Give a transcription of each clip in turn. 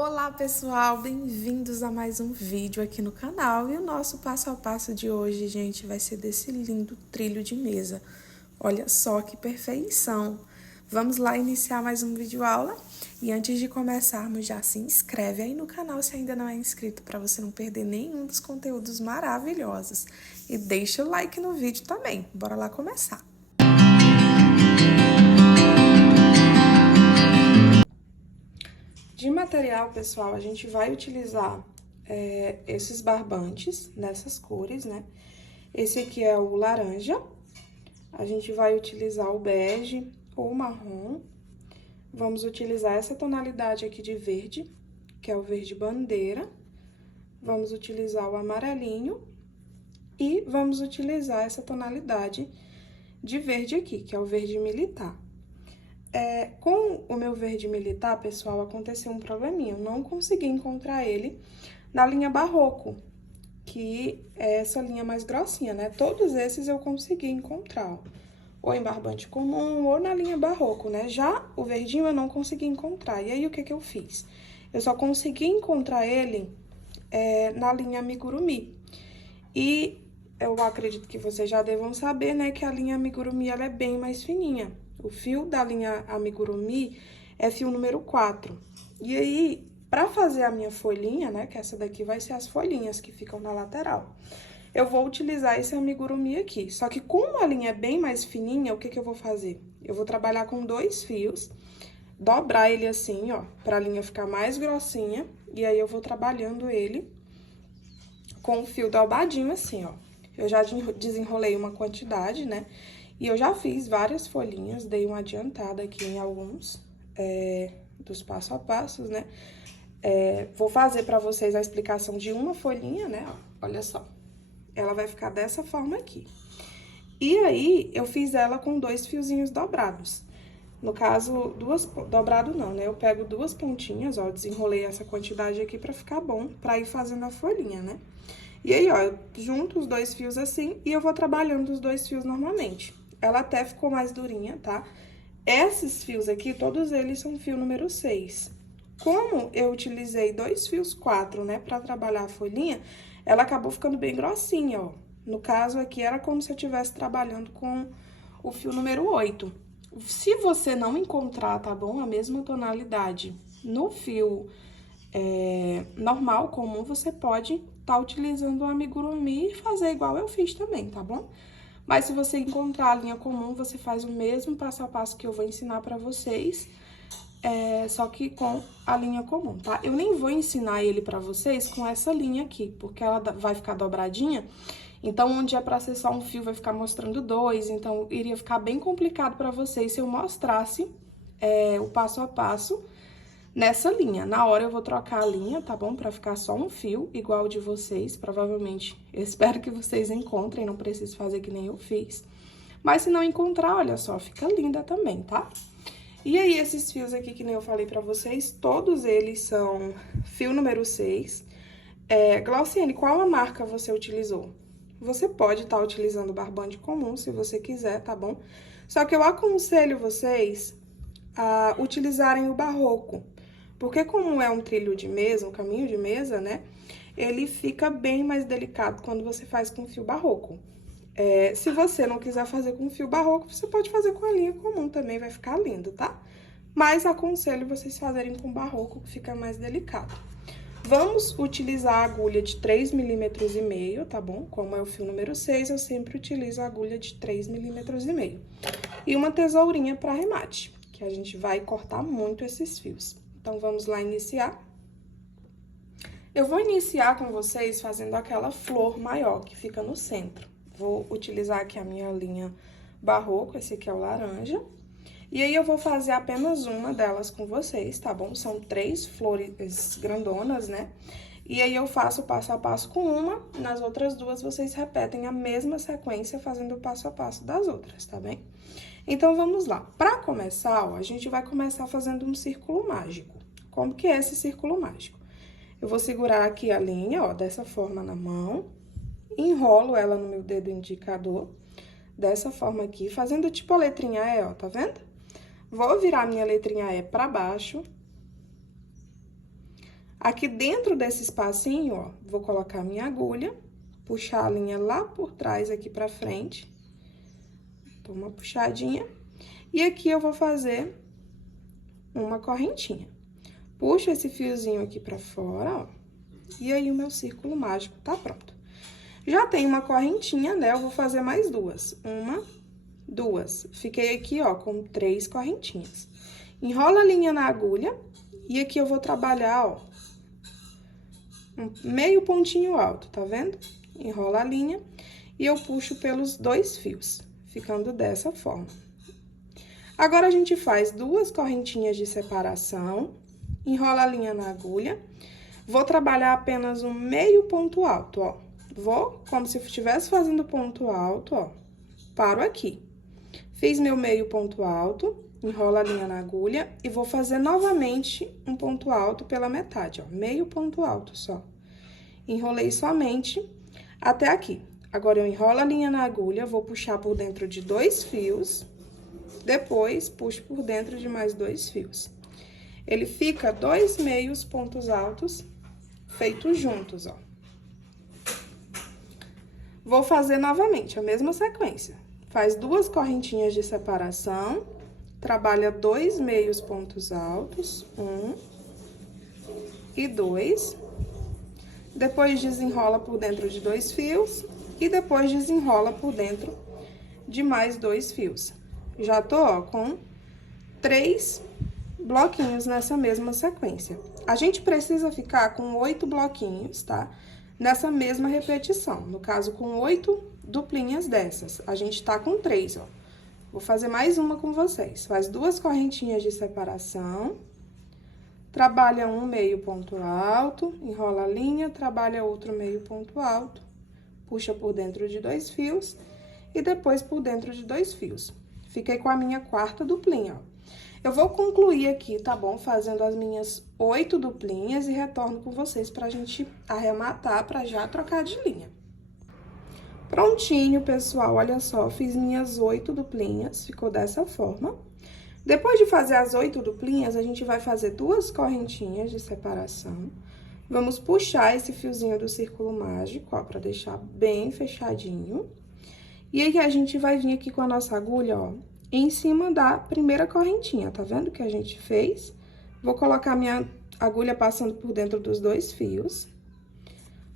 Olá pessoal, bem-vindos a mais um vídeo aqui no canal. E o nosso passo a passo de hoje, gente, vai ser desse lindo trilho de mesa. Olha só que perfeição! Vamos lá iniciar mais um vídeo aula. E antes de começarmos, já se inscreve aí no canal se ainda não é inscrito, para você não perder nenhum dos conteúdos maravilhosos. E deixa o like no vídeo também. Bora lá começar! De material, pessoal, a gente vai utilizar esses barbantes nessas cores, né? Esse aqui é o laranja, a gente vai utilizar o bege ou marrom. Vamos utilizar essa tonalidade aqui de verde, que é o verde bandeira. Vamos utilizar o amarelinho e vamos utilizar essa tonalidade de verde aqui, que é o verde militar. Com o meu verde militar, pessoal, aconteceu um probleminha. Eu não consegui encontrar ele na linha barroco, que é essa linha mais grossinha, né? Todos esses eu consegui encontrar, ó, ou em barbante comum ou na linha barroco, né? Já o verdinho eu não consegui encontrar. E aí, o que eu fiz? Eu só consegui encontrar ele na linha amigurumi. E eu acredito que vocês já devam saber, né, que a linha amigurumi, ela é bem mais fininha. O fio da linha amigurumi é fio número 4. E aí, pra fazer a minha folhinha, né, que essa daqui vai ser as folhinhas que ficam na lateral, eu vou utilizar esse amigurumi aqui. Só que como a linha é bem mais fininha, o que eu vou fazer? Eu vou trabalhar com 2 fios, dobrar ele assim, ó, pra linha ficar mais grossinha, e aí eu vou trabalhando ele com o fio dobradinho assim, ó. Eu já desenrolei uma quantidade, né? E eu já fiz várias folhinhas, dei uma adiantada aqui em alguns dos passo a passos, né? Vou fazer pra vocês a explicação de uma folhinha, né? Ó, olha só. Ela vai ficar dessa forma aqui. E aí, eu fiz ela com 2 fiozinhos dobrados. No caso, dobrado não, né? Eu pego 2 pontinhas, ó, desenrolei essa quantidade aqui pra ficar bom, pra ir fazendo a folhinha, né? E aí, ó, eu junto os 2 fios assim e eu vou trabalhando os 2 fios normalmente. Ela até ficou mais durinha, tá? Esses fios aqui, todos eles são fio número 6. Como eu utilizei 2 fios 4, né, pra trabalhar a folhinha, ela acabou ficando bem grossinha, ó. No caso aqui, era como se eu estivesse trabalhando com o fio número 8. Se você não encontrar, tá bom, a mesma tonalidade no fio normal, comum, você pode tá utilizando o amigurumi e fazer igual eu fiz também, tá bom? Mas se você encontrar a linha comum, você faz o mesmo passo a passo que eu vou ensinar pra vocês, só que com a linha comum, tá? Eu nem vou ensinar ele pra vocês com essa linha aqui, porque ela vai ficar dobradinha, então, onde é pra ser só um fio, vai ficar mostrando 2, então iria ficar bem complicado pra vocês se eu mostrasse o passo a passo nessa linha. Na hora eu vou trocar a linha, tá bom? Pra ficar só um fio, igual o de vocês, provavelmente. Eu espero que vocês encontrem, não preciso fazer que nem eu fiz. Mas se não encontrar, olha só, fica linda também, tá? E aí, esses fios aqui, que nem eu falei pra vocês, todos eles são fio número 6. Glauciane, qual a marca você utilizou? Você pode estar utilizando barbante comum, se você quiser, tá bom? Só que eu aconselho vocês a utilizarem o barroco. Porque como é um trilho de mesa, um caminho de mesa, né? Ele fica bem mais delicado quando você faz com fio barroco. Se você não quiser fazer com fio barroco, você pode fazer com a linha comum também, vai ficar lindo, tá? Mas aconselho vocês fazerem com barroco, que fica mais delicado. Vamos utilizar a agulha de 3,5 mm, tá bom? Como é o fio número 6, eu sempre utilizo a agulha de 3,5 mm. E uma tesourinha para arremate, que a gente vai cortar muito esses fios. Então, vamos lá iniciar. Eu vou iniciar com vocês fazendo aquela flor maior que fica no centro. Vou utilizar aqui a minha linha barroco, esse aqui é o laranja. E aí, eu vou fazer apenas uma delas com vocês, tá bom? São 3 flores grandonas, né? E aí, eu faço passo a passo com uma, nas outras 2 vocês repetem a mesma sequência fazendo o passo a passo das outras, tá bem? Então, vamos lá. Pra começar, ó, a gente vai começar fazendo um círculo mágico. Como que é esse círculo mágico? Eu vou segurar aqui a linha, ó, dessa forma na mão, enrolo ela no meu dedo indicador, dessa forma aqui, fazendo tipo a letrinha E, ó, tá vendo? Vou virar minha letrinha E pra baixo, Aqui dentro desse espacinho, ó, vou colocar minha agulha, puxar a linha lá por trás aqui pra frente. Dou uma puxadinha. E aqui eu vou fazer uma correntinha. Puxo esse fiozinho aqui pra fora, ó. E aí, o meu círculo mágico tá pronto. Já tem uma correntinha, né? Eu vou fazer mais duas. Uma, duas. Fiquei aqui, ó, com 3 correntinhas. Enrola a linha na agulha. E aqui eu vou trabalhar, ó, meio pontinho alto, tá vendo? Enrola a linha e eu puxo pelos 2 fios, ficando dessa forma. Agora, a gente faz 2 correntinhas de separação, enrola a linha na agulha, vou trabalhar apenas um meio ponto alto, ó. Vou, como se eu estivesse fazendo ponto alto, ó, paro aqui. Fiz meu meio ponto alto, enrolo a linha na agulha e vou fazer novamente um ponto alto pela metade, ó, meio ponto alto só. Enrolei somente até aqui. Agora, eu enrolo a linha na agulha, vou puxar por dentro de 2 fios, depois puxo por dentro de mais 2 fios. Ele fica 2 meios pontos altos feitos juntos, ó. Vou fazer novamente a mesma sequência. Faz 2 correntinhas de separação, trabalha 2 meios pontos altos, 1 e 2. Depois, desenrola por dentro de 2 fios e depois desenrola por dentro de mais 2 fios. Já tô, ó, com 3 bloquinhos nessa mesma sequência. A gente precisa ficar com 8 bloquinhos, tá? Nessa mesma repetição, no caso, com 8 duplinhas dessas. A gente tá com 3, ó. Vou fazer mais uma com vocês. Faz 2 correntinhas de separação, trabalha um meio ponto alto, enrola a linha, trabalha outro meio ponto alto, puxa por dentro de 2 fios e depois por dentro de 2 fios. Fiquei com a minha 4ª duplinha, ó. Eu vou concluir aqui, tá bom? Fazendo as minhas 8 duplinhas e retorno com vocês pra gente arrematar, pra já trocar de linha. Prontinho, pessoal, olha só, fiz minhas 8 duplinhas, ficou dessa forma. Depois de fazer as 8 duplinhas, a gente vai fazer 2 correntinhas de separação. Vamos puxar esse fiozinho do círculo mágico, ó, pra deixar bem fechadinho. E aí, a gente vai vir aqui com a nossa agulha, ó, em cima da primeira correntinha, tá vendo que a gente fez? Vou colocar minha agulha passando por dentro dos 2 fios.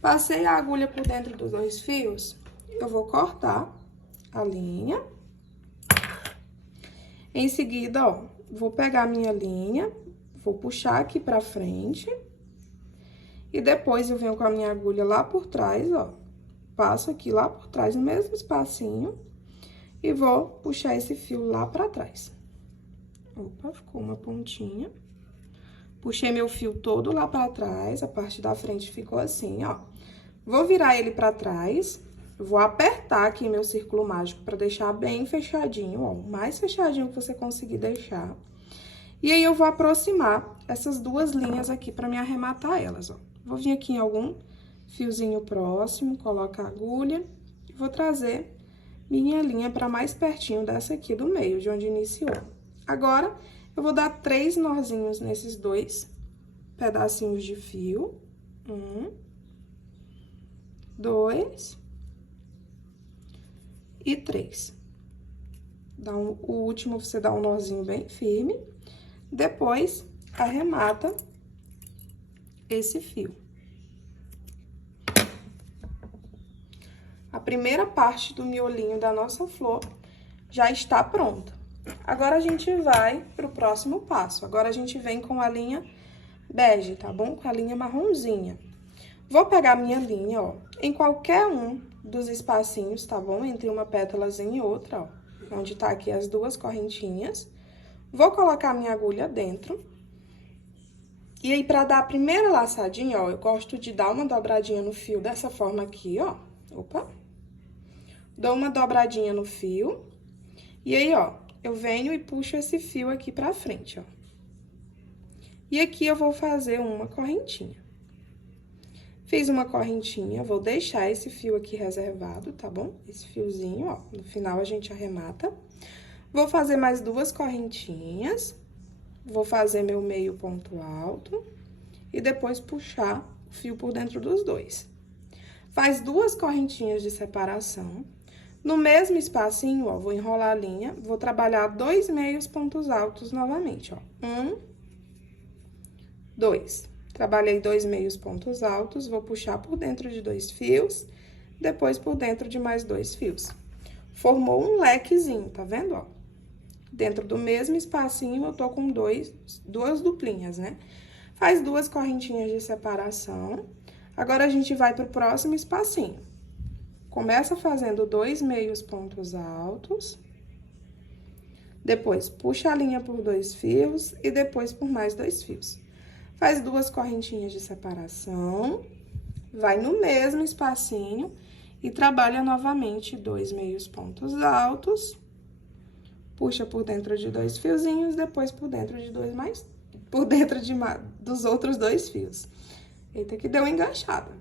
Passei a agulha por dentro dos 2 fios, eu vou cortar a linha. Em seguida, ó, vou pegar a minha linha, vou puxar aqui pra frente. E depois, eu venho com a minha agulha lá por trás, ó. Passo aqui lá por trás, no mesmo espacinho. E vou puxar esse fio lá pra trás. Opa, ficou uma pontinha. Puxei meu fio todo lá pra trás, a parte da frente ficou assim, ó. Vou virar ele pra trás, vou apertar aqui meu círculo mágico pra deixar bem fechadinho, ó. O mais fechadinho que você conseguir deixar. E aí, eu vou aproximar essas 2 linhas aqui pra me arrematar elas, ó. Vou vir aqui em algum fiozinho próximo, coloco a agulha e vou trazer minha linha pra mais pertinho dessa aqui do meio, de onde iniciou. Agora, eu vou dar 3 nozinhos nesses 2 pedacinhos de fio. 1, 2 e 3. O último, você dá um nozinho bem firme. Depois, arremata esse fio. A primeira parte do miolinho da nossa flor já está pronta. Agora, a gente vai pro próximo passo. Agora, a gente vem com a linha bege, tá bom? Com a linha marronzinha. Vou pegar minha linha, ó, em qualquer um dos espacinhos, tá bom? Entre uma pétalazinha e outra, ó. Onde tá aqui as 2 correntinhas. Vou colocar minha agulha dentro. E aí, pra dar a primeira laçadinha, ó, eu gosto de dar uma dobradinha no fio dessa forma aqui, ó. Opa! Dou uma dobradinha no fio. E aí, ó, eu venho e puxo esse fio aqui pra frente, ó. E aqui eu vou fazer uma correntinha. Fiz uma correntinha, vou deixar esse fio aqui reservado, tá bom? Esse fiozinho, ó, no final a gente arremata. Vou fazer mais 2 correntinhas. Vou fazer meu meio ponto alto. e depois puxar o fio por dentro dos dois. Faz 2 correntinhas de separação. No mesmo espacinho, ó, vou enrolar a linha, vou trabalhar 2 meios pontos altos novamente, ó. 1, 2. Trabalhei 2 meios pontos altos, vou puxar por dentro de 2 fios, depois por dentro de mais 2 fios. Formou um lequezinho, tá vendo, ó? Dentro do mesmo espacinho, eu tô com duas duplinhas, né? Faz 2 correntinhas de separação. Agora, a gente vai pro próximo espacinho. Começa fazendo 2 meios pontos altos. Depois, puxa a linha por 2 fios e depois por mais 2 fios. Faz 2 correntinhas de separação. Vai no mesmo espacinho e trabalha novamente 2 meios pontos altos. Puxa por dentro de 2 fiozinhos, depois por dentro de dos outros 2 fios. Eita, que deu uma enganchada.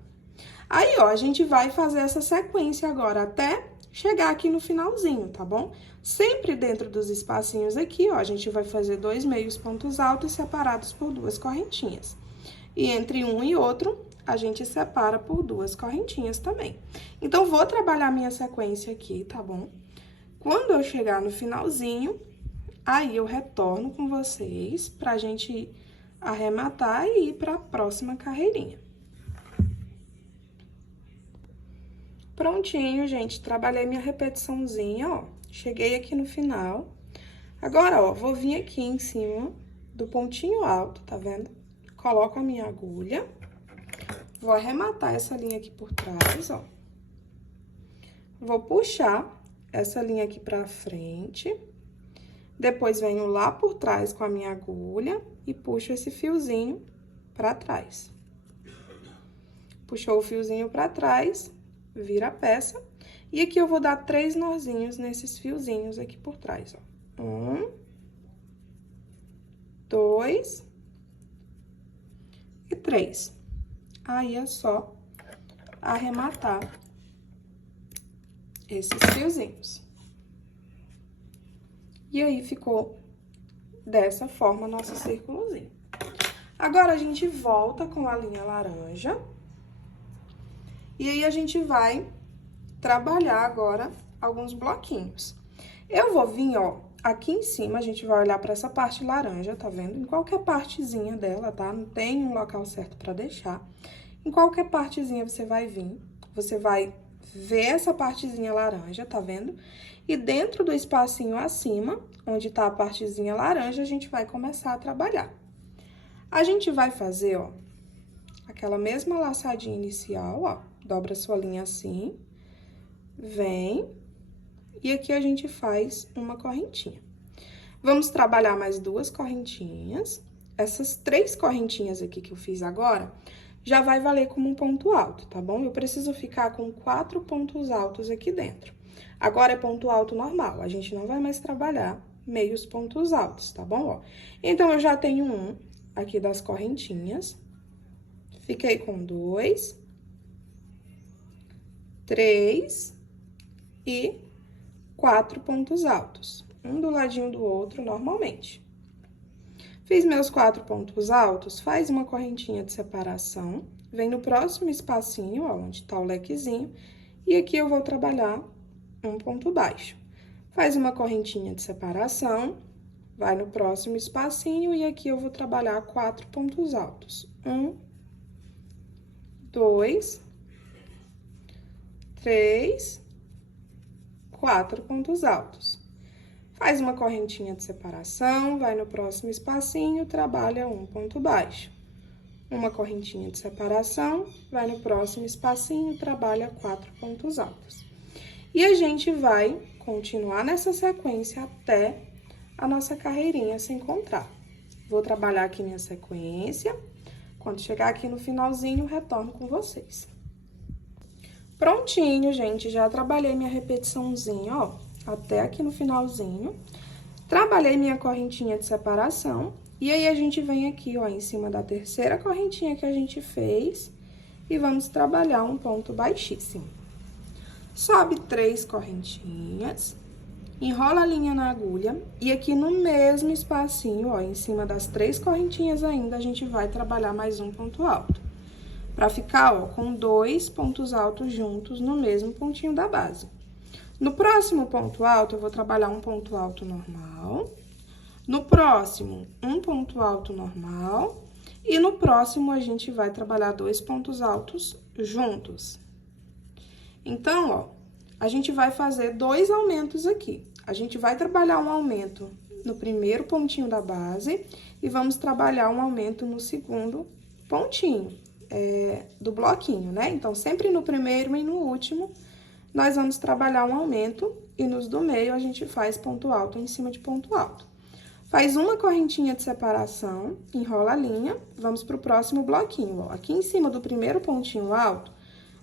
Aí, ó, a gente vai fazer essa sequência agora até chegar aqui no finalzinho, tá bom? Sempre dentro dos espacinhos aqui, ó, a gente vai fazer 2 meios pontos altos separados por 2 correntinhas. E entre um e outro, a gente separa por 2 correntinhas também. Então, vou trabalhar minha sequência aqui, tá bom? Quando eu chegar no finalzinho, aí eu retorno com vocês pra gente arrematar e ir pra próxima carreirinha. Prontinho, gente, trabalhei minha repetiçãozinha, ó, cheguei aqui no final. Agora, ó, vou vir aqui em cima do pontinho alto, tá vendo? Coloco a minha agulha, vou arrematar essa linha aqui por trás, ó. Vou puxar essa linha aqui pra frente, depois venho lá por trás com a minha agulha e puxo esse fiozinho pra trás. Puxou o fiozinho pra trás, vira a peça, e aqui eu vou dar 3 nozinhos nesses fiozinhos aqui por trás, ó. 1, 2 e 3. Aí, é só arrematar esses fiozinhos. E aí, ficou dessa forma nosso círculozinho. Agora, a gente volta com a linha laranja. E aí, a gente vai trabalhar agora alguns bloquinhos. Eu vou vir, ó, aqui em cima, a gente vai olhar pra essa parte laranja, tá vendo? Em qualquer partezinha dela, tá? Não tem um local certo pra deixar. Em qualquer partezinha você vai vir, você vai ver essa partezinha laranja, tá vendo? E dentro do espacinho acima, onde tá a partezinha laranja, a gente vai começar a trabalhar. A gente vai fazer, ó, aquela mesma laçadinha inicial, ó, dobra sua linha assim, vem, e aqui a gente faz uma correntinha. Vamos trabalhar mais 2 correntinhas. Essas 3 correntinhas aqui que eu fiz agora, já vai valer como um ponto alto, tá bom? Eu preciso ficar com 4 pontos altos aqui dentro. Agora, é ponto alto normal, a gente não vai mais trabalhar meios pontos altos, tá bom? Ó, então, eu já tenho um aqui das correntinhas. Fiquei com 2, 3 e 4 pontos altos, um do ladinho do outro normalmente. Fiz meus 4 pontos altos, faz uma correntinha de separação, vem no próximo espacinho, ó, onde tá o lequezinho, e aqui eu vou trabalhar um ponto baixo. Faz uma correntinha de separação, vai no próximo espacinho, e aqui eu vou trabalhar 4 pontos altos. 1, 2, 3, 4 pontos altos. Faz uma correntinha de separação, vai no próximo espacinho, trabalha um ponto baixo. Uma correntinha de separação, vai no próximo espacinho, trabalha 4 pontos altos. E a gente vai continuar nessa sequência até a nossa carreirinha se encontrar. Vou trabalhar aqui minha sequência. Quando chegar aqui no finalzinho, retorno com vocês. Prontinho, gente, já trabalhei minha repetiçãozinha, ó, até aqui no finalzinho. Trabalhei minha correntinha de separação, e aí a gente vem aqui, ó, em cima da terceira correntinha que a gente fez, e vamos trabalhar um ponto baixíssimo. Sobe 3 correntinhas, enrola a linha na agulha e aqui no mesmo espacinho, ó, em cima das 3 correntinhas ainda, a gente vai trabalhar mais um ponto alto. Pra ficar, ó, com 2 pontos altos juntos no mesmo pontinho da base. No próximo ponto alto, eu vou trabalhar um ponto alto normal. No próximo, um ponto alto normal. E no próximo, a gente vai trabalhar 2 pontos altos juntos. Então, ó, a gente vai fazer 2 aumentos aqui. A gente vai trabalhar um aumento no primeiro pontinho da base e vamos trabalhar um aumento no segundo pontinho do bloquinho, né? Então, sempre no primeiro e no último, nós vamos trabalhar um aumento e nos do meio a gente faz ponto alto em cima de ponto alto. Faz uma correntinha de separação, enrola a linha, vamos pro próximo bloquinho, ó. Aqui em cima do primeiro pontinho alto,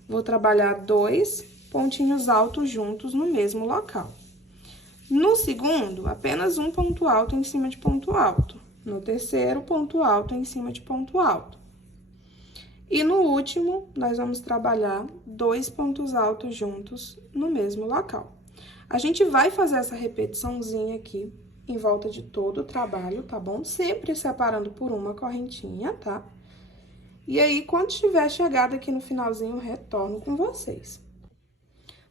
vou trabalhar 2 pontinhos altos juntos no mesmo local. No segundo, apenas um ponto alto em cima de ponto alto. No terceiro, ponto alto em cima de ponto alto. E no último, nós vamos trabalhar 2 pontos altos juntos no mesmo local. A gente vai fazer essa repetiçãozinha aqui em volta de todo o trabalho, tá bom? Sempre separando por uma correntinha, tá? E aí, quando estiver chegado aqui no finalzinho, eu retorno com vocês.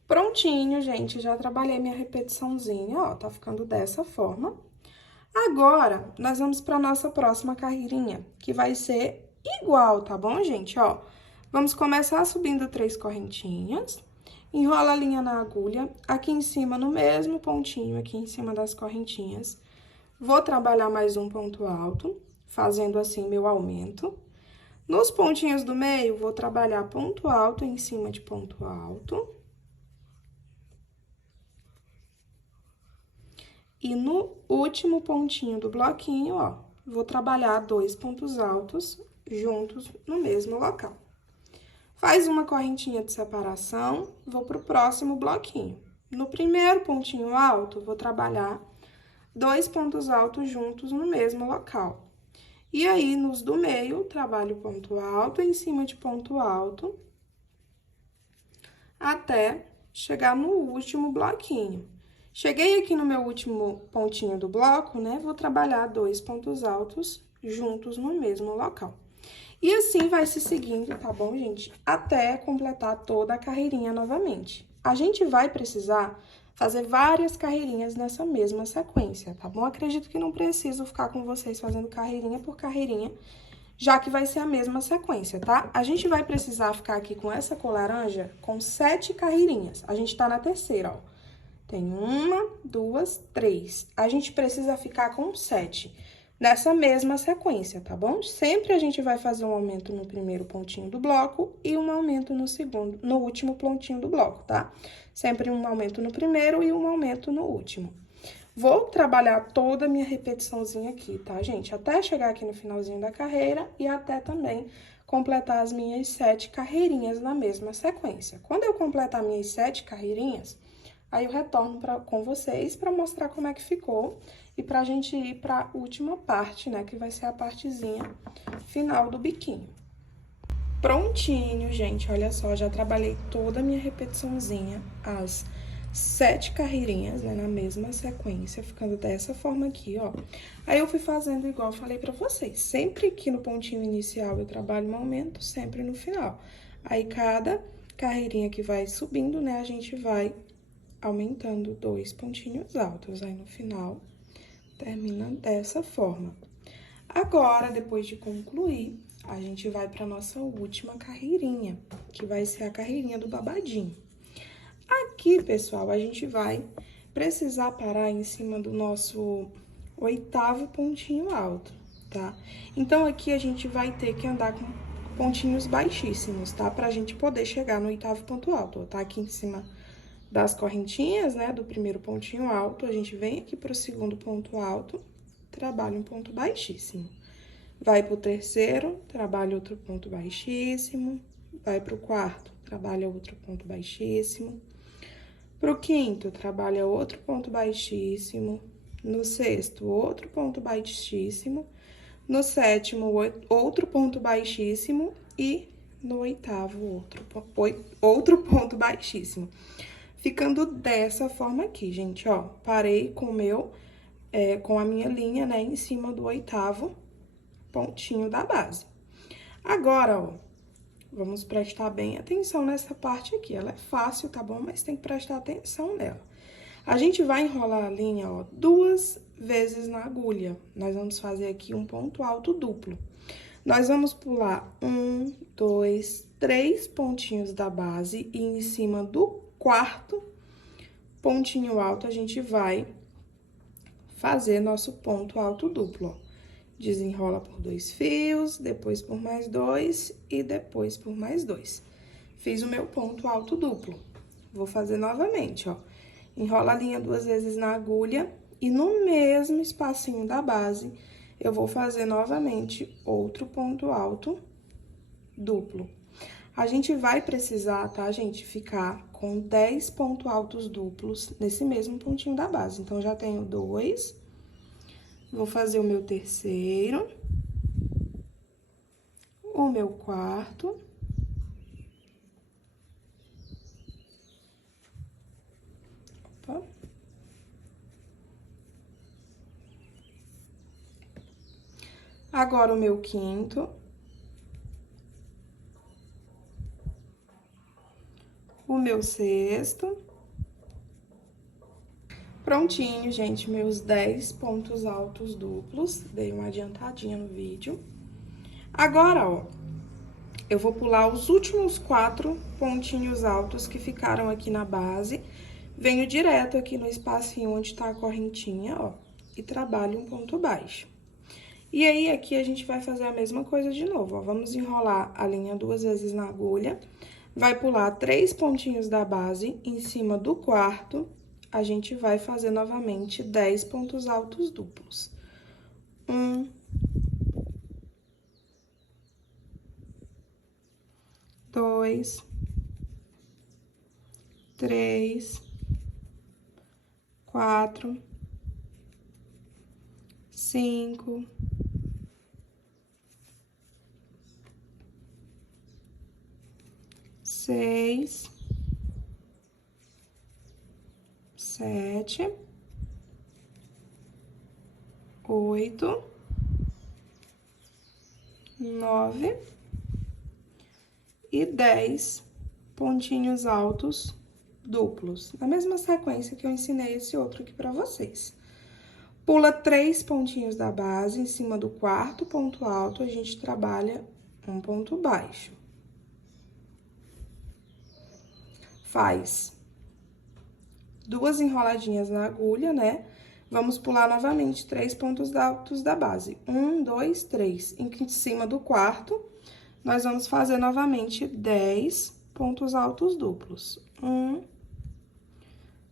Prontinho, gente, já trabalhei minha repetiçãozinha, ó, tá ficando dessa forma. Agora, nós vamos pra nossa próxima carreirinha, que vai ser igual, tá bom, gente? Ó, vamos começar subindo 3 correntinhas, enrola a linha na agulha, aqui em cima, no mesmo pontinho, aqui em cima das correntinhas. Vou trabalhar mais um ponto alto, fazendo assim meu aumento. Nos pontinhos do meio, vou trabalhar ponto alto em cima de ponto alto. E no último pontinho do bloquinho, ó, vou trabalhar 2 pontos altos juntos no mesmo local. Faz uma correntinha de separação, vou pro próximo bloquinho. No primeiro pontinho alto, vou trabalhar 2 pontos altos juntos no mesmo local. E aí, nos do meio, trabalho ponto alto em cima de ponto alto, até chegar no último bloquinho. Cheguei aqui no meu último pontinho do bloco, né? Vou trabalhar 2 pontos altos juntos no mesmo local. E assim vai se seguindo, tá bom, gente? Até completar toda a carreirinha novamente. A gente vai precisar fazer várias carreirinhas nessa mesma sequência, tá bom? Acredito que não preciso ficar com vocês fazendo carreirinha por carreirinha, já que vai ser a mesma sequência, tá? A gente vai precisar ficar aqui com essa cor laranja com 7 carreirinhas. A gente tá na terceira, ó. Tem 1, 2, 3. A gente precisa ficar com 7 nessa mesma sequência, tá bom? Sempre a gente vai fazer um aumento no primeiro pontinho do bloco e um aumento no último pontinho do bloco, tá? Sempre um aumento no primeiro e um aumento no último. Vou trabalhar toda a minha repetiçãozinha aqui, tá, gente? Até chegar aqui no finalzinho da carreira e até também completar as minhas 7 carreirinhas na mesma sequência. Quando eu completar minhas 7 carreirinhas, aí eu retorno com vocês para mostrar como é que ficou e pra gente ir pra última parte, né, que vai ser a partezinha final do biquinho. Prontinho, gente, olha só, já trabalhei toda a minha repetiçãozinha, as 7 carreirinhas, né, na mesma sequência, ficando dessa forma aqui, ó. Aí eu fui fazendo igual eu falei pra vocês, sempre que no pontinho inicial eu trabalho um aumento, sempre no final. Aí cada carreirinha que vai subindo, né, a gente vai aumentando 2 pontinhos altos, aí no final termina dessa forma. Agora, depois de concluir, a gente vai para nossa última carreirinha, que vai ser a carreirinha do babadinho. Aqui, pessoal, a gente vai precisar parar em cima do nosso 8º pontinho alto, tá? Então, aqui a gente vai ter que andar com pontinhos baixíssimos, tá? Pra gente poder chegar no 8º ponto alto, ó, tá? Aqui em cima das correntinhas, né, do primeiro pontinho alto, a gente vem aqui pro segundo ponto alto, trabalha um ponto baixíssimo. Vai pro terceiro, trabalha outro ponto baixíssimo. Vai pro quarto, trabalha outro ponto baixíssimo. Pro quinto, trabalha outro ponto baixíssimo. No sexto, outro ponto baixíssimo. No sétimo, outro ponto baixíssimo. E no 8º, outro ponto baixíssimo. ficando dessa forma aqui, gente, ó. Parei com com a minha linha, né, em cima do 8º pontinho da base. Agora, ó, vamos prestar bem atenção nessa parte aqui. Ela é fácil, tá bom? Mas tem que prestar atenção nela. A gente vai enrolar a linha, ó, 2 vezes na agulha. Nós vamos fazer aqui um ponto alto duplo. Nós vamos pular 1, 2, 3 pontinhos da base e em cima do 4º pontinho alto, a gente vai fazer nosso ponto alto duplo, ó. Desenrola por 2 fios, depois por mais 2 e depois por mais 2. Fiz o meu ponto alto duplo. Vou fazer novamente, ó. Enrola a linha 2 vezes na agulha e no mesmo espacinho da base, eu vou fazer novamente outro ponto alto duplo. A gente vai precisar, tá, gente, ficar com 10 pontos altos duplos nesse mesmo pontinho da base. Então, já tenho 2. Vou fazer o meu terceiro, o meu quarto, opa. Agora o meu quinto, o meu sexto. Prontinho, gente, meus 10 pontos altos duplos. Dei uma adiantadinha no vídeo. Agora, ó, eu vou pular os últimos 4 pontinhos altos que ficaram aqui na base. Venho direto aqui no espacinho onde tá a correntinha, ó, e trabalho um ponto baixo. E aí, aqui a gente vai fazer a mesma coisa de novo, ó. Vamos enrolar a linha 2 vezes na agulha. Vai pular 3 pontinhos da base em cima do 4º. A gente vai fazer novamente 10 pontos altos duplos. 1, 2, 3, 4, 5, 6, 7, 8, 9 e 10 pontinhos altos duplos, na mesma sequência que eu ensinei esse outro aqui pra vocês. Pula 3 pontinhos da base, em cima do 4º ponto alto, a gente trabalha um ponto baixo. Faz 2 enroladinhas na agulha, né? Vamos pular novamente 3 pontos altos da base. 1, 2, 3. Em cima do 4º, nós vamos fazer novamente 10 pontos altos duplos. 1,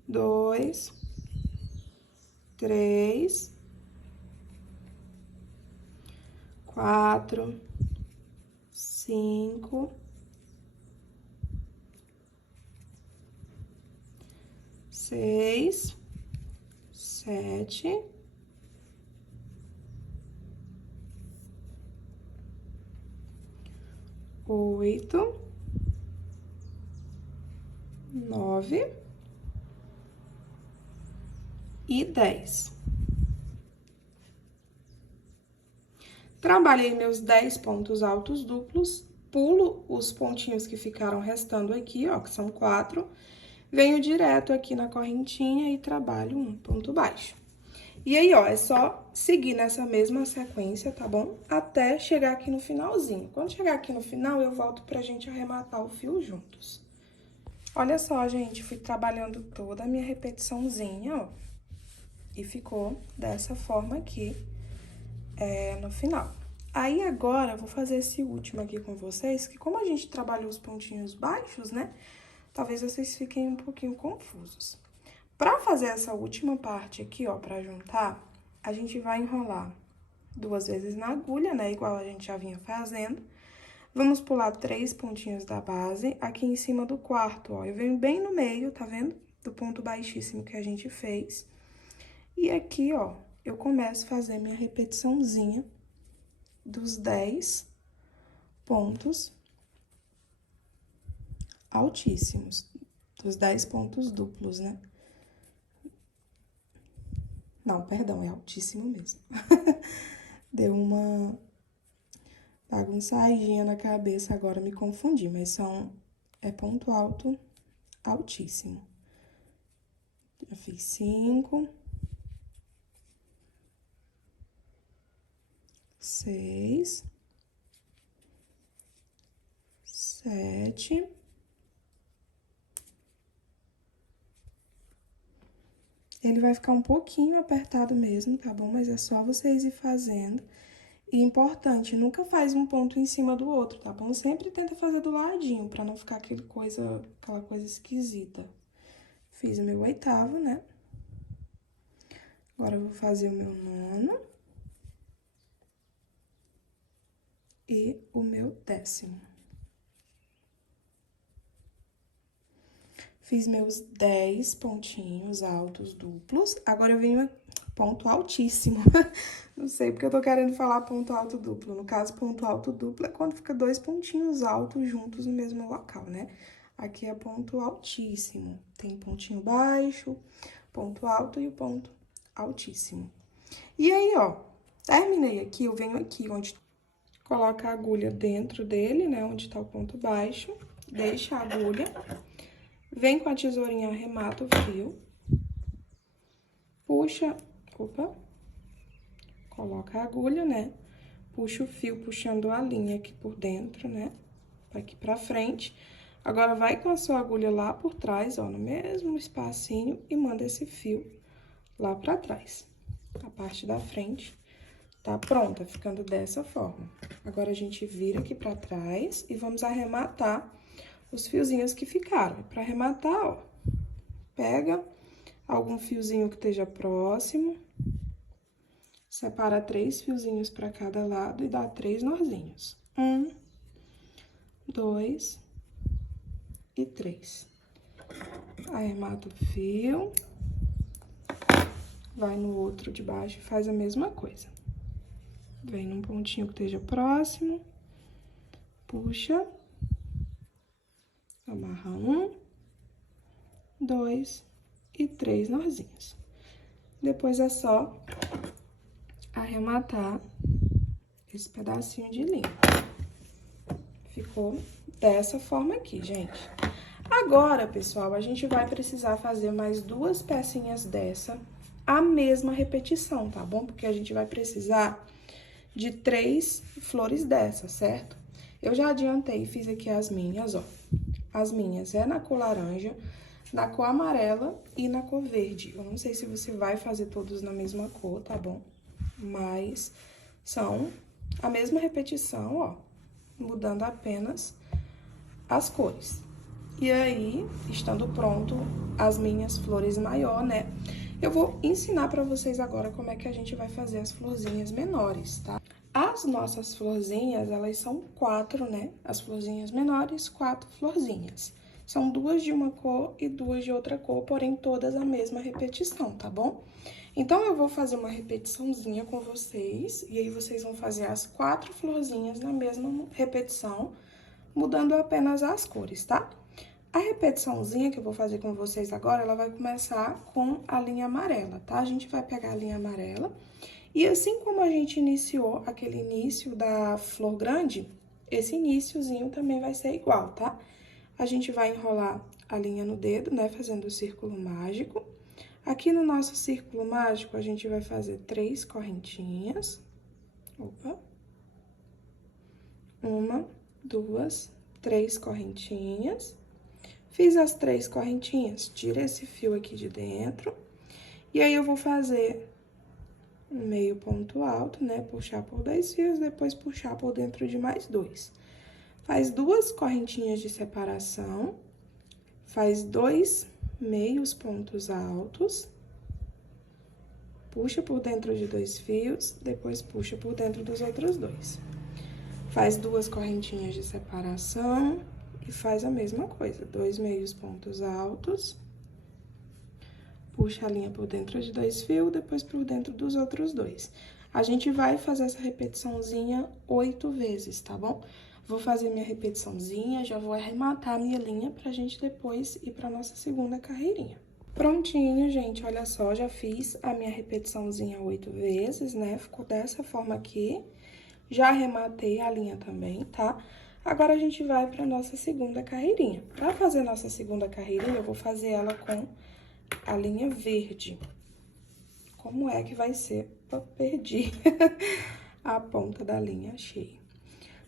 2, 3, 4, 5, 6, 7, 8, 9 e 10. Trabalhei meus 10 pontos altos duplos, pulo os pontinhos que ficaram restando aqui, ó, que são 4, venho direto aqui na correntinha e trabalho um ponto baixo. E aí, ó, é só seguir nessa mesma sequência, tá bom? Até chegar aqui no finalzinho. Quando chegar aqui no final, eu volto pra gente arrematar o fio juntos. Olha só, gente, fui trabalhando toda a minha repetiçãozinha, ó, e ficou dessa forma aqui, no final. Aí, agora, eu vou fazer esse último aqui com vocês, que como a gente trabalhou os pontinhos baixos, né, talvez vocês fiquem um pouquinho confusos. Pra fazer essa última parte aqui, ó, pra juntar, a gente vai enrolar 2 vezes na agulha, né, igual a gente já vinha fazendo. Vamos pular 3 pontinhos da base aqui em cima do 4º, ó. Eu venho bem no meio, tá vendo? Do ponto baixíssimo que a gente fez. E aqui, ó, eu começo a fazer minha repetiçãozinha dos 10 pontos altíssimos. altos, 10 pontos duplos, né? Não, perdão, é altíssimo mesmo. Deu uma bagunçadinha na cabeça, agora me confundi, mas é ponto alto altíssimo. Já fiz 5, 6, 7. Ele vai ficar um pouquinho apertado mesmo, tá bom? Mas é só vocês ir fazendo. E importante, nunca faz um ponto em cima do outro, tá bom? Sempre tenta fazer do ladinho, pra não ficar aquela coisa esquisita. Fiz o meu 8º, né? Agora eu vou fazer o meu 9º. E o meu 10º. Fiz meus 10 pontinhos altos duplos. Agora eu venho ponto altíssimo. Não sei porque eu tô querendo falar ponto alto duplo. No caso, ponto alto duplo é quando fica 2 pontinhos altos juntos no mesmo local, né? Aqui é ponto altíssimo. Tem pontinho baixo, ponto alto e o ponto altíssimo. E aí, ó, terminei aqui, eu venho aqui onde coloca a agulha dentro dele, né? Onde tá o ponto baixo. Deixa a agulha. Vem com a tesourinha, arremata o fio. Puxa, coloca a agulha, né? Puxa o fio puxando a linha aqui por dentro, né? Aqui pra frente. Agora, vai com a sua agulha lá por trás, ó, no mesmo espacinho e manda esse fio lá pra trás. A parte da frente tá pronta, ficando dessa forma. Agora, a gente vira aqui pra trás e vamos arrematar os fiozinhos que ficaram. Pra arrematar, ó, pega algum fiozinho que esteja próximo, separa 3 fiozinhos para cada lado e dá 3 nozinhos. 1, 2 e 3. Arremata o fio, vai no outro de baixo e faz a mesma coisa. Vem num pontinho que esteja próximo, puxa, amarra 1, 2 e 3 nozinhos. Depois é só arrematar esse pedacinho de linha. Ficou dessa forma aqui, gente. Agora, pessoal, a gente vai precisar fazer mais 2 pecinhas dessa, a mesma repetição, tá bom? Porque a gente vai precisar de 3 flores dessa, certo? Eu já adiantei e fiz aqui as minhas, ó. As minhas é na cor laranja, na cor amarela e na cor verde. Eu não sei se você vai fazer todos na mesma cor, tá bom? Mas são a mesma repetição, ó, mudando apenas as cores. E aí, estando pronto as minhas flores maior, né? Eu vou ensinar pra vocês agora como é que a gente vai fazer as florzinhas menores, tá? As nossas florzinhas, elas são 4, né? As florzinhas menores, 4 florzinhas. São 2 de uma cor e 2 de outra cor, porém todas a mesma repetição, tá bom? Então, eu vou fazer uma repetiçãozinha com vocês, e aí vocês vão fazer as 4 florzinhas na mesma repetição, mudando apenas as cores, tá? A repetiçãozinha que eu vou fazer com vocês agora, ela vai começar com a linha amarela, tá? A gente vai pegar a linha amarela, e assim como a gente iniciou aquele início da flor grande, esse iniciozinho também vai ser igual, tá? A gente vai enrolar a linha no dedo, né, fazendo o círculo mágico. Aqui no nosso círculo mágico, a gente vai fazer 3 correntinhas. Opa. 1, 2, 3 correntinhas. Fiz as 3 correntinhas, tira esse fio aqui de dentro. E aí, eu vou fazer um meio ponto alto, né? Puxar por 2 fios, depois puxar por dentro de mais 2. Faz 2 correntinhas de separação, faz 2 meios pontos altos, puxa por dentro de 2 fios, depois puxa por dentro dos outros 2. Faz 2 correntinhas de separação e faz a mesma coisa, 2 meios pontos altos, puxa a linha por dentro de 2 fios, depois por dentro dos outros 2. A gente vai fazer essa repetiçãozinha 8 vezes, tá bom? Vou fazer minha repetiçãozinha, já vou arrematar a minha linha pra gente depois ir pra nossa segunda carreirinha. Prontinho, gente, olha só, já fiz a minha repetiçãozinha 8 vezes, né? Ficou dessa forma aqui. Já arrematei a linha também, tá? Agora, a gente vai pra nossa segunda carreirinha. Pra fazer nossa segunda carreirinha, eu vou fazer ela com a linha verde. Como é que vai ser? Eu perdi a ponta da linha, achei.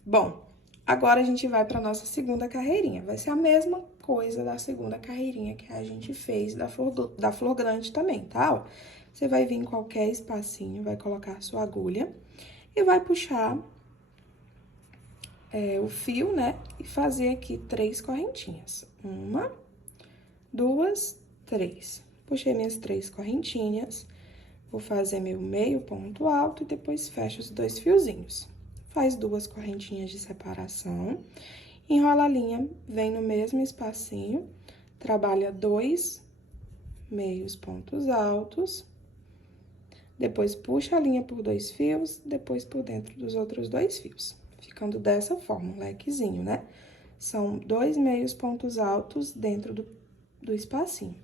Bom, agora a gente vai pra nossa segunda carreirinha. Vai ser a mesma coisa da segunda carreirinha que a gente fez da flor grande também, tá? Ó, você vai vir em qualquer espacinho, vai colocar sua agulha e vai puxar o fio, né? E fazer aqui 3 correntinhas. 1, 2, 3. Puxei minhas 3 correntinhas, vou fazer meu meio ponto alto e depois fecho os 2 fiozinhos. Faz 2 correntinhas de separação, enrola a linha, vem no mesmo espacinho, trabalha 2 meios pontos altos, depois puxa a linha por 2 fios, depois por dentro dos outros 2 fios. Ficando dessa forma, um lequezinho, né? São 2 meios pontos altos dentro do espacinho.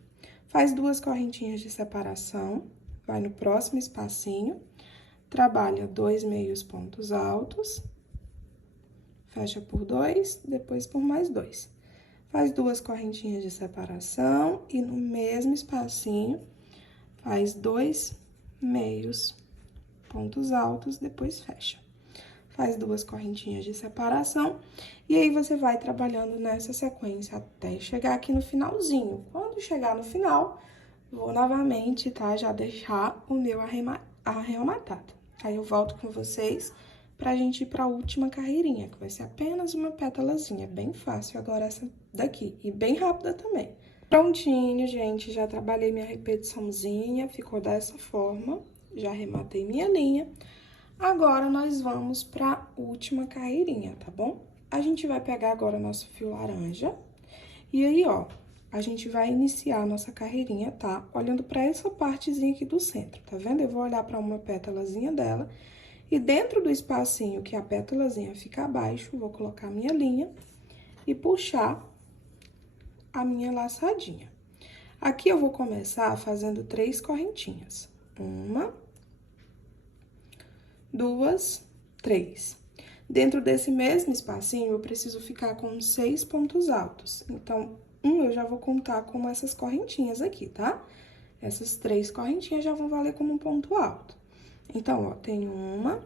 Faz 2 correntinhas de separação, vai no próximo espacinho, trabalha 2 meios pontos altos, fecha por 2, depois por mais 2. Faz 2 correntinhas de separação e no mesmo espacinho, faz 2 meios pontos altos, depois fecha. Faz 2 correntinhas de separação, e aí você vai trabalhando nessa sequência até chegar aqui no finalzinho. Quando chegar no final, vou novamente, tá, já deixar o meu arrematado. Aí eu volto com vocês pra gente ir pra última carreirinha, que vai ser apenas uma pétalazinha, bem fácil agora essa daqui, e bem rápida também. Prontinho, gente, já trabalhei minha repetiçãozinha, ficou dessa forma, já arrematei minha linha. Agora, nós vamos pra última carreirinha, tá bom? A gente vai pegar agora nosso fio laranja, e aí, ó, a gente vai iniciar a nossa carreirinha, tá? Olhando pra essa partezinha aqui do centro, tá vendo? Eu vou olhar pra uma pétalazinha dela, e dentro do espacinho que a pétalazinha fica abaixo, vou colocar a minha linha e puxar a minha laçadinha. Aqui eu vou começar fazendo 3 correntinhas. 1, 2, 3. Dentro desse mesmo espacinho, eu preciso ficar com 6 pontos altos. Então, eu já vou contar como essas correntinhas aqui, tá? Essas 3 correntinhas já vão valer como um ponto alto. Então, ó, tem 1,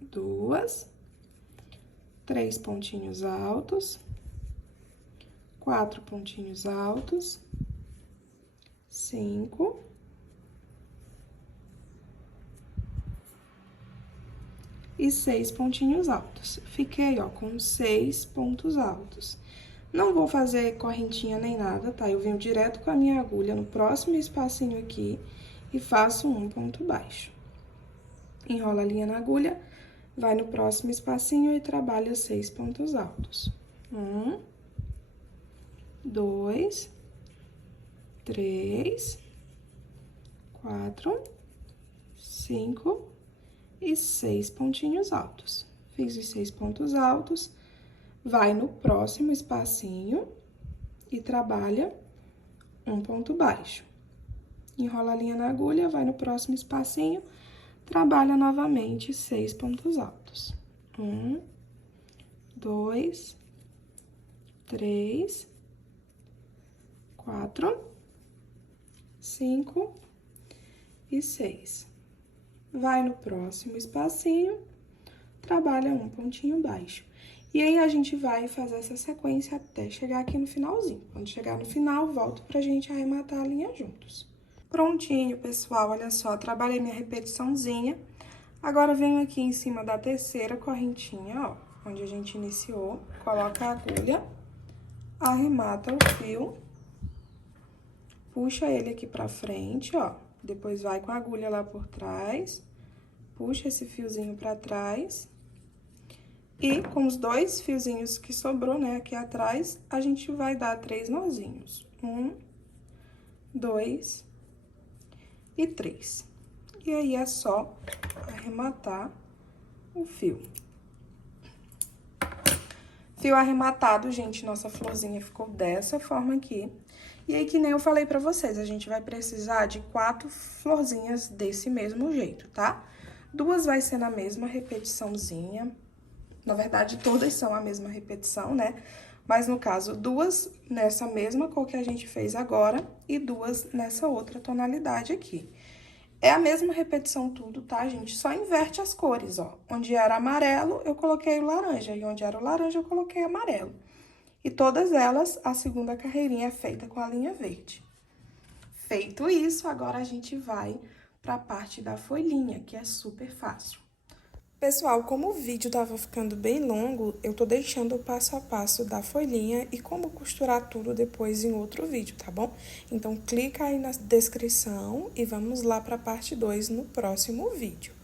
2, 3 pontinhos altos, 4 pontinhos altos, 5... e 6 pontinhos altos. Fiquei, ó, com 6 pontos altos. Não vou fazer correntinha nem nada, tá? Eu venho direto com a minha agulha no próximo espacinho aqui e faço um ponto baixo. Enrola a linha na agulha, vai no próximo espacinho e trabalha 6 pontos altos. 1, 2, 3, 4, 5... e 6 pontinhos altos. Fiz os 6 pontos altos, vai no próximo espacinho e trabalha um ponto baixo. Enrola a linha na agulha, vai no próximo espacinho, trabalha novamente 6 pontos altos. 1, 2, 3, 4, 5 e 6. Vai no próximo espacinho, trabalha um pontinho baixo. E aí, a gente vai fazer essa sequência até chegar aqui no finalzinho. Quando chegar no final, volto pra gente arrematar a linha juntos. Prontinho, pessoal, olha só, trabalhei minha repetiçãozinha. Agora, venho aqui em cima da terceira correntinha, ó, onde a gente iniciou, coloca a agulha, arremata o fio, puxa ele aqui pra frente, ó. Depois, vai com a agulha lá por trás, puxa esse fiozinho pra trás. E com os 2 fiozinhos que sobrou, né, aqui atrás, a gente vai dar 3 nozinhos. 1, 2 e 3. E aí, é só arrematar o fio. Fio arrematado, gente, nossa florzinha ficou dessa forma aqui. E aí, que nem eu falei pra vocês, a gente vai precisar de 4 florzinhas desse mesmo jeito, tá? 2 vai ser na mesma repetiçãozinha. Na verdade, todas são a mesma repetição, né? Mas, no caso, 2 nessa mesma cor que a gente fez agora e 2 nessa outra tonalidade aqui. É a mesma repetição tudo, tá, gente? Só inverte as cores, ó. Onde era amarelo, eu coloquei o laranja. E onde era o laranja, eu coloquei amarelo. E todas elas, a segunda carreirinha é feita com a linha verde. Feito isso, agora a gente vai para a parte da folhinha, que é super fácil. Pessoal, como o vídeo tava ficando bem longo, eu tô deixando o passo a passo da folhinha e como costurar tudo depois em outro vídeo, tá bom? Então, clica aí na descrição e vamos lá para a parte 2 no próximo vídeo.